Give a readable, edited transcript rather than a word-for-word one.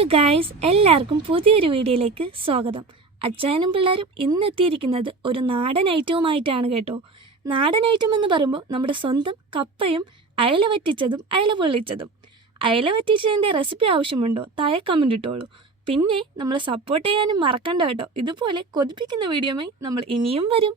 Hello guys, എല്ലാവർക്കും പുതിയൊരു വീഡിയോയിലേക്ക് സ്വാഗതം. അച്ചായനും പിള്ളേരും ഇന്ന് എത്തിയിരിക്കുന്നത് ഒരു നാടൻ ഐറ്റവുമായിട്ടാണ് കേട്ടോ. നാടൻ ഐറ്റം എന്ന് പറയുമ്പോൾ നമ്മുടെ സ്വന്തം കപ്പയും അയല വറ്റിച്ചതും അയല പൊള്ളിച്ചതും. അയല വറ്റിച്ചതിൻ്റെ റെസിപ്പി ആവശ്യമുണ്ടോ? താഴെ കമൻറ്റ് ഇട്ടോളൂ. പിന്നെ നമ്മളെ സപ്പോർട്ട് ചെയ്യാനും മറക്കണ്ട കേട്ടോ. ഇതുപോലെ കൊതിപ്പിക്കുന്ന വീഡിയോയുമായി നമ്മൾ ഇനിയും വരും.